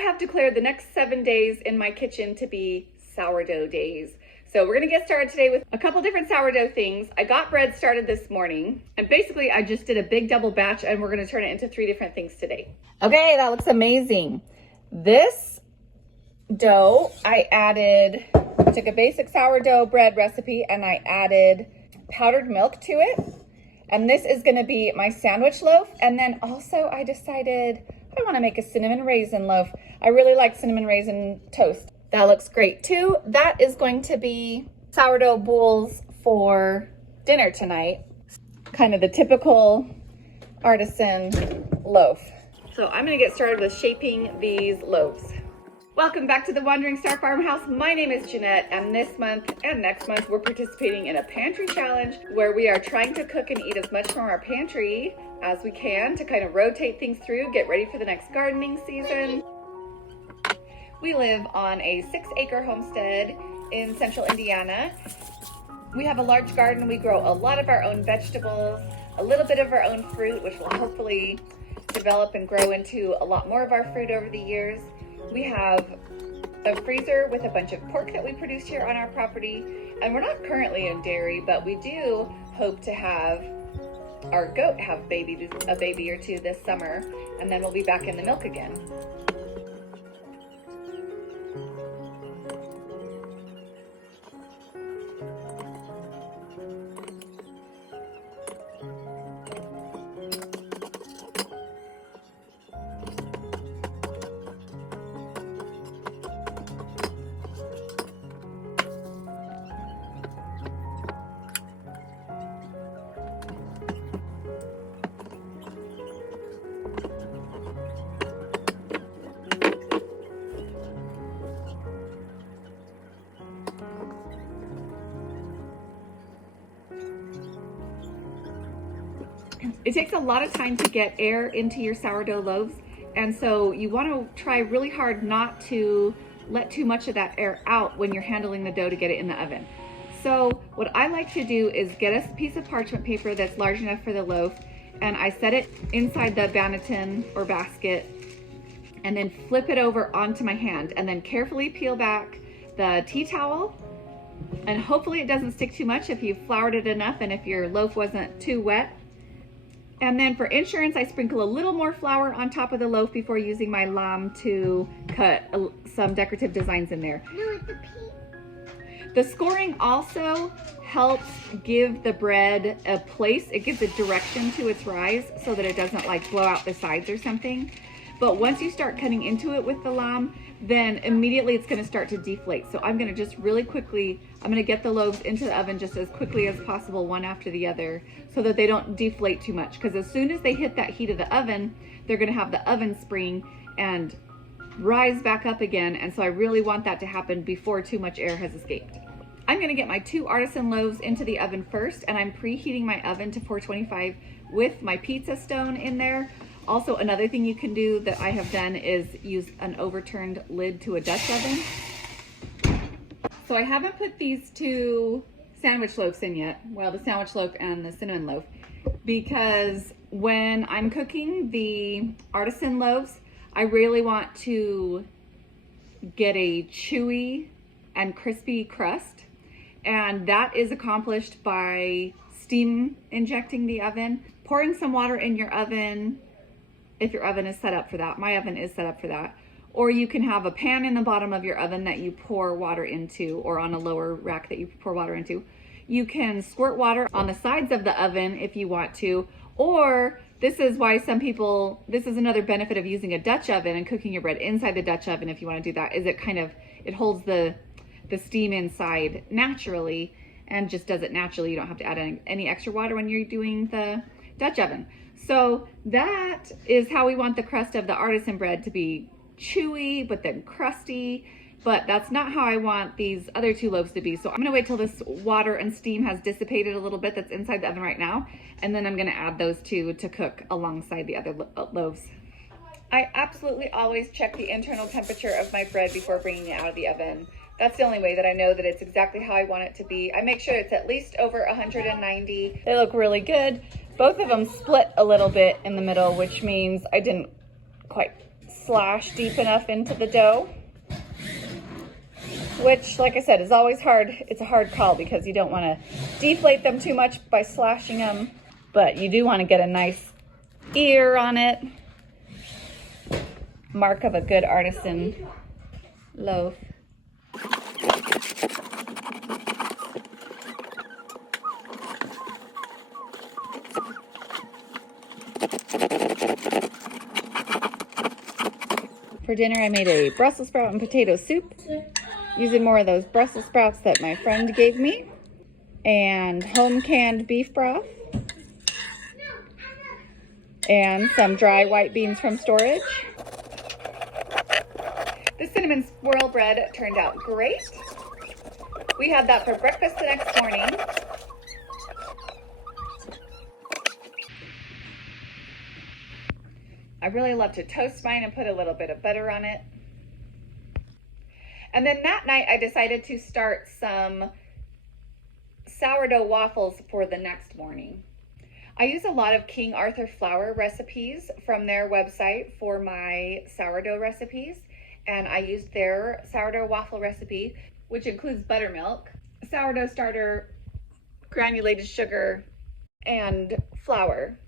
have declared the next 7 days in my kitchen to be sourdough days. So we're gonna get started today with a couple different sourdough things. I got bread started this morning, and basically I just did a big double batch, and we're gonna turn it into 3 different things today. Okay, that looks amazing. This dough, I took a basic sourdough bread recipe and I added powdered milk to it. And this is gonna be my sandwich loaf. And then also I decided I wanna make a cinnamon raisin loaf. I really like cinnamon raisin toast. That looks great too. That is going to be sourdough bowls for dinner tonight. Kind of the typical artisan loaf. So I'm gonna get started with shaping these loaves. Welcome back to the Wandering Star Farmhouse. My name is Jeanette, and this month and next month we're participating in a pantry challenge where we are trying to cook and eat as much from our pantry as we can to kind of rotate things through, get ready for the next gardening season. We live on a 6-acre homestead in central Indiana. We have a large garden. We grow a lot of our own vegetables, a little bit of our own fruit, which will hopefully develop and grow into a lot more of our fruit over the years. We have a freezer with a bunch of pork that we produce here on our property, and we're not currently in dairy, but we do hope to have our goat have a baby or two this summer, and then we'll be back in the milk again. It takes a lot of time to get air into your sourdough loaves, and so you want to try really hard not to let too much of that air out when you're handling the dough to get it in the oven. So what I like to do is get a piece of parchment paper that's large enough for the loaf, and I set it inside the banneton or basket, and then flip it over onto my hand, and then carefully peel back the tea towel, and hopefully it doesn't stick too much if you've floured it enough and if your loaf wasn't too wet. And then for insurance, I sprinkle a little more flour on top of the loaf before using my lamb to cut some decorative designs in there. No, it's a piece. The scoring also helps give the bread a place. It gives a direction to its rise so that it doesn't like blow out the sides or something. But once you start cutting into it with the lamb, then immediately it's gonna start to deflate. So I'm gonna just really quickly, I'm gonna get the loaves into the oven just as quickly as possible, one after the other, so that they don't deflate too much. Because as soon as they hit that heat of the oven, they're gonna have the oven spring and rise back up again. And so I really want that to happen before too much air has escaped. I'm gonna get my 2 artisan loaves into the oven first, and I'm preheating my oven to 425 with my pizza stone in there. Also, another thing you can do that I have done is use an overturned lid to a Dutch oven. So I haven't put these 2 sandwich loaves in yet. Well, the sandwich loaf and the cinnamon loaf, because when I'm cooking the artisan loaves, I really want to get a chewy and crispy crust. And that is accomplished by steam injecting the oven, pouring some water in your oven, if your oven is set up for that. My oven is set up for that. Or you can have a pan in the bottom of your oven that you pour water into, or on a lower rack that you pour water into. You can squirt water on the sides of the oven if you want to, or this is why this is another benefit of using a Dutch oven and cooking your bread inside the Dutch oven if you want to do that, is it holds the steam inside naturally and just does it naturally. You don't have to add any extra water when you're doing the Dutch oven. So that is how we want the crust of the artisan bread to be: chewy, but then crusty. But that's not how I want these other 2 loaves to be. So I'm gonna wait till this water and steam has dissipated a little bit that's inside the oven right now, and then I'm gonna add those 2 to cook alongside the other loaves. I absolutely always check the internal temperature of my bread before bringing it out of the oven. That's the only way that I know that it's exactly how I want it to be. I make sure it's at least over 190. They look really good. Both of them split a little bit in the middle, which means I didn't quite slash deep enough into the dough, which, like I said, is always hard. It's a hard call because you don't want to deflate them too much by slashing them, but you do want to get a nice ear on it. Mark of a good artisan loaf. For dinner, I made a Brussels sprout and potato soup, using more of those Brussels sprouts that my friend gave me, and home canned beef broth, and some dry white beans from storage. The cinnamon swirl bread turned out great. We had that for breakfast the next morning. I really love to toast mine and put a little bit of butter on it. And then that night I decided to start some sourdough waffles for the next morning. I use a lot of King Arthur flour recipes from their website for my sourdough recipes. And I used their sourdough waffle recipe, which includes buttermilk, sourdough starter, granulated sugar, and flour.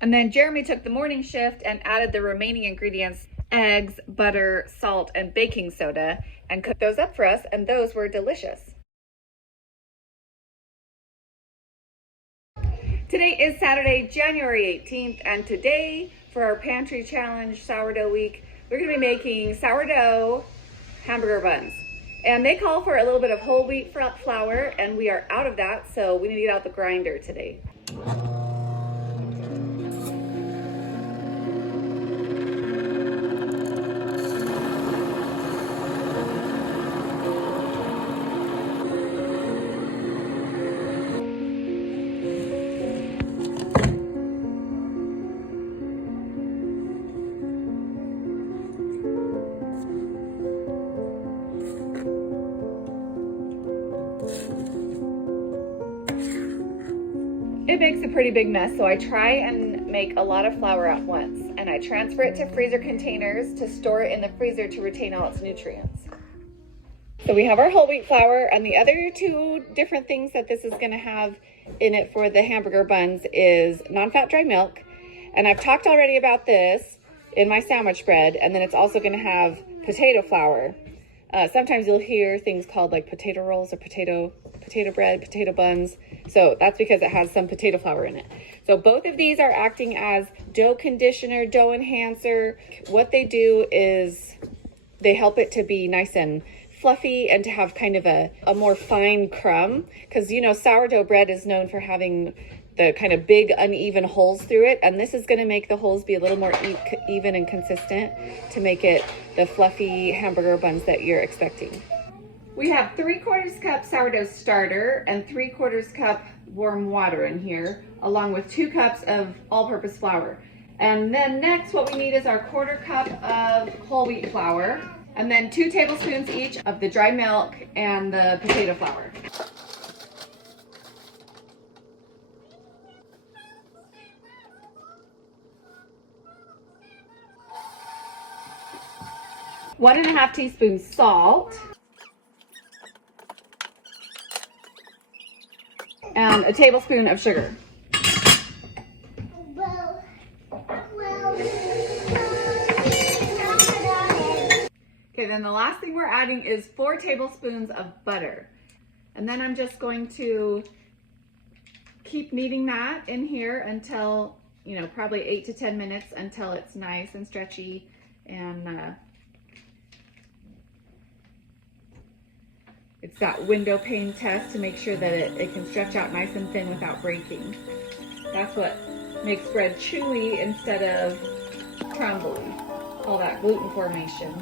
And then Jeremy took the morning shift and added the remaining ingredients, eggs, butter, salt, and baking soda, and cooked those up for us, and those were delicious. Today is Saturday, January 18th, and today, for our Pantry Challenge Sourdough Week, we're going to be making sourdough hamburger buns. And they call for a little bit of whole wheat flour, and we are out of that, so we need to get out the grinder today. It makes a pretty big mess, so I try and make a lot of flour at once, and I transfer it to freezer containers to store it in the freezer to retain all its nutrients. So we have our whole wheat flour, and the other two different things that this is going to have in it for the hamburger buns is non-fat dry milk, and I've talked already about this in my sandwich bread, and then it's also going to have potato flour. Sometimes you'll hear things called like potato rolls or potato bread, potato buns. So that's because it has some potato flour in it. So both of these are acting as dough conditioner, dough enhancer. What they do is they help it to be nice and fluffy and to have kind of a more fine crumb. Because, you know, sourdough bread is known for having the kind of big uneven holes through it, and this is going to make the holes be a little more even and consistent to make it the fluffy hamburger buns that you're expecting. We have 3/4 cup sourdough starter and 3/4 cup warm water in here, along with 2 cups of all-purpose flour. And then next what we need is our 1/4 cup of whole wheat flour, and then 2 tablespoons each of the dry milk and the potato flour. One and a half teaspoons salt, and a tablespoon of sugar. Okay, then the last thing we're adding is 4 tablespoons of butter. And then I'm just going to keep kneading that in here until, you know, probably 8 to 10 minutes until it's nice and stretchy and it's that window pane test to make sure that it can stretch out nice and thin without breaking. That's what makes bread chewy instead of crumbly, all that gluten formation.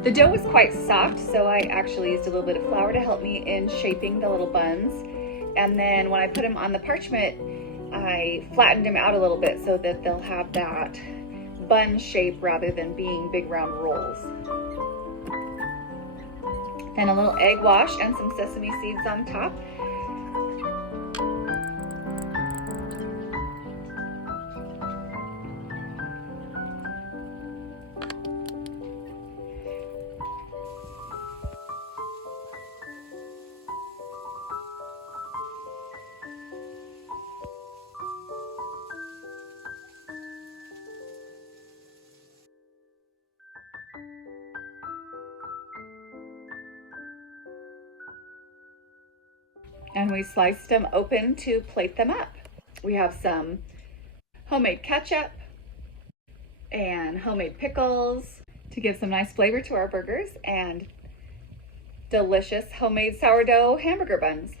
The dough was quite soft, so I actually used a little bit of flour to help me in shaping the little buns. And then when I put them on the parchment, I flattened them out a little bit so that they'll have that bun shape rather than being big round rolls. Then a little egg wash and some sesame seeds on top. And we sliced them open to plate them up. We have some homemade ketchup and homemade pickles to give some nice flavor to our burgers, and delicious homemade sourdough hamburger buns.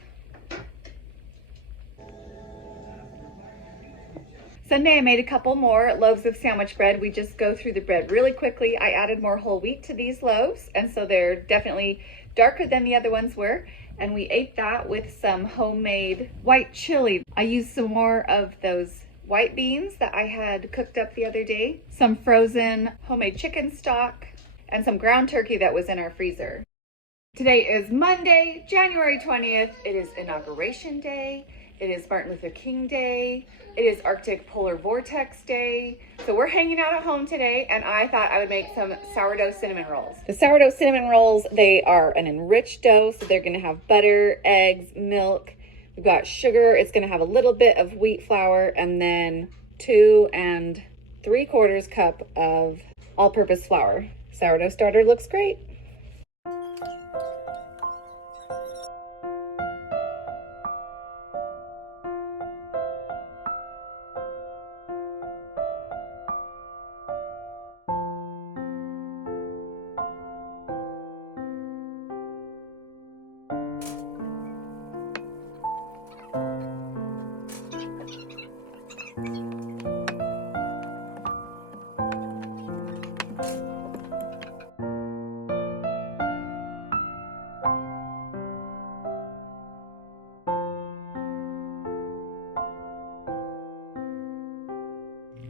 Sunday I made a couple more loaves of sandwich bread. We just go through the bread really quickly. I added more whole wheat to these loaves, and so they're definitely darker than the other ones were. And we ate that with some homemade white chili. I used some more of those white beans that I had cooked up the other day, some frozen homemade chicken stock, and some ground turkey that was in our freezer. Today is Monday, January 20th. It is Inauguration Day. It is Martin Luther King Day. It is Arctic Polar Vortex Day. So we're hanging out at home today, and I thought I would make some sourdough cinnamon rolls. The sourdough cinnamon rolls, they are an enriched dough, so they're gonna have butter, eggs, milk. We've got sugar. It's gonna have a little bit of wheat flour, and then 2 3/4 cup of all-purpose flour. Sourdough starter looks great.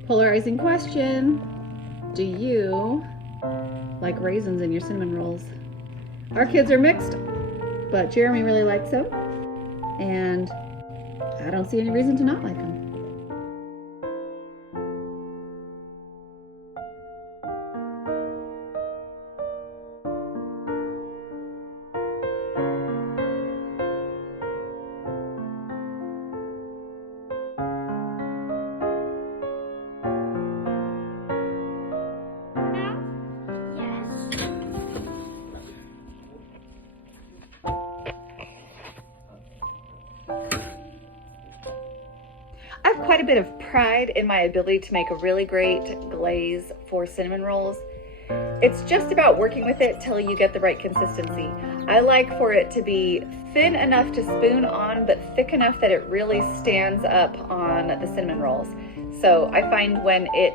Polarizing question. Do you like raisins in your cinnamon rolls? Our kids are mixed, but Jeremy really likes them, and I don't see any reason to not like them. I have quite a bit of pride in my ability to make a really great glaze for cinnamon rolls. It's just about working with it till you get the right consistency. I like for it to be thin enough to spoon on, but thick enough that it really stands up on the cinnamon rolls. So I find when it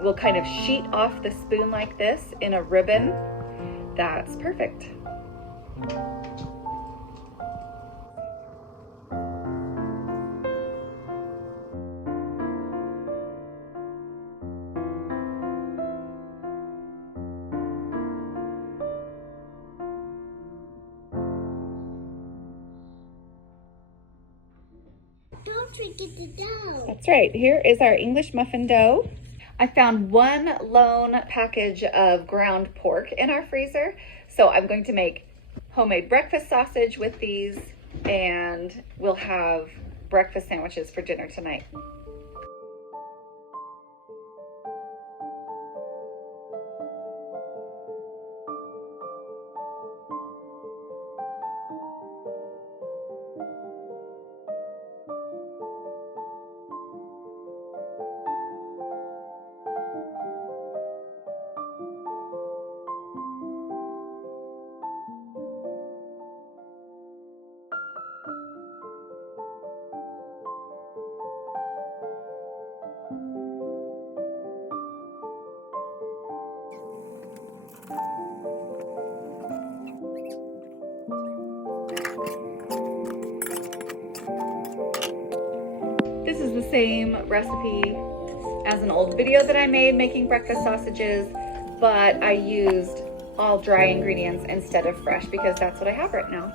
will kind of sheet off the spoon like this in a ribbon, that's perfect. Don't forget the dough. That's right. Here is our English muffin dough. I found one lone package of ground pork in our freezer, so I'm going to make homemade breakfast sausage with these, and we'll have breakfast sandwiches for dinner tonight. same recipe as an old video that I made making breakfast sausages, but I used all dry ingredients instead of fresh because that's what I have right now.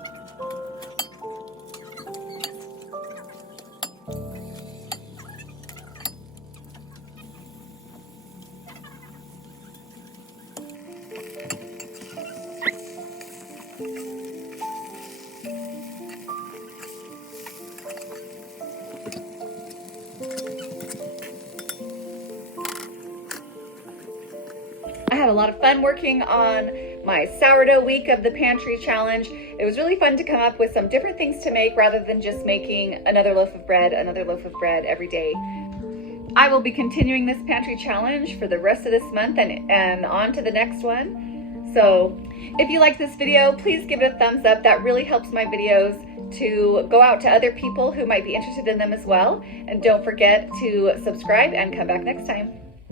I had a lot of fun working on my sourdough week of the pantry challenge. It was really fun to come up with some different things to make rather than just making another loaf of bread every day. I will be continuing this pantry challenge for the rest of this month and on to the next one. So if you like this video, please give it a thumbs up. That really helps my videos to go out to other people who might be interested in them as well. And don't forget to subscribe and come back next time.